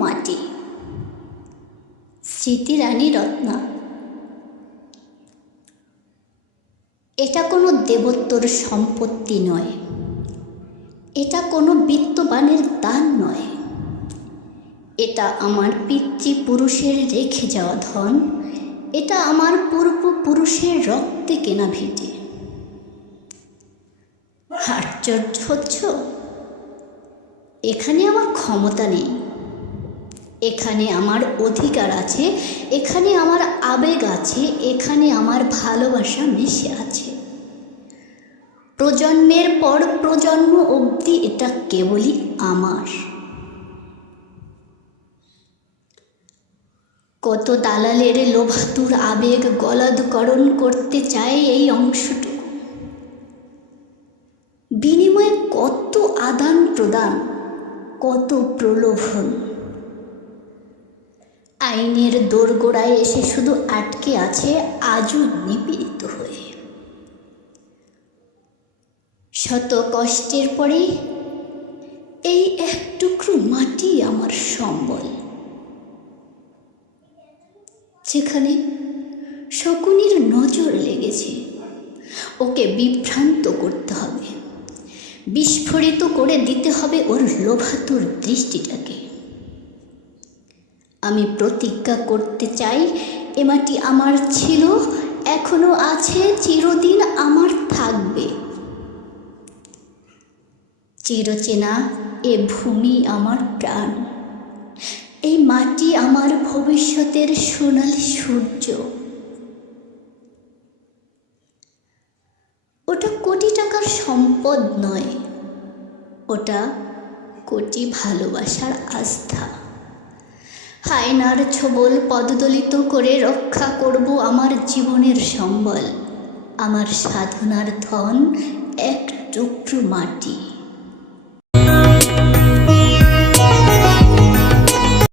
মাটি। স্মৃতি রানী রত্না। এটা কোনো দেবত্বর সম্পত্তি নয়। এটা কোনো বিত্তবানের দান নয়। এটা আমার পিতৃপুরুষের রেখে যাওয়া ধন। এটা আমার পূর্বপুরুষের রক্তে কেনা ভিটে। আশ্চর্য হচ্ছ? এখানে আমার ক্ষমতা নেই। এখানে আমার অধিকার আছে, এখানে আমার আবেগ আছে, এখানে আমার ভালোবাসা মিশে আছে। প্রজন্মের পর প্রজন্ম অবধি এটা কেবলই আমার। কত দালালের লোভাতুর আবেগ গলাদকরণ করতে চায় এই অংশটুকু। বিনিময়ে কত আদান প্রদান কত প্রলোভন। আইনের দোরগোড়ায় এসে শুধু আটকে আছে আজও নিপীড়িত হয়ে। শত কষ্টের পরে এই এক টুকরো মাটি আমার সম্বল। যেখানে শকুনির নজর লেগেছে, ওকে বিভ্রান্ত করতে হবে। বিস্ফোরিত করে দিতে হবে ওর লোভাতুর দৃষ্টিটাকে। আমি প্রতিজ্ঞা করতে চাই, এ মাটি আমার ছিল, এখনও আছে, চিরদিন আমার থাকবে। চিরচেনা এ ভূমি আমার প্রাণ। এই মাটি আমার ভবিষ্যতের সোনালি সূর্য। ওটা কোটি টাকার সম্পদ নয়, ওটা কোটি ভালোবাসার আস্থা। হায়নার ছবল পদদলিত করে রক্ষা করব আমার জীবনের সম্বল। আমার সাধনার ধন এক টুকরো মাটি।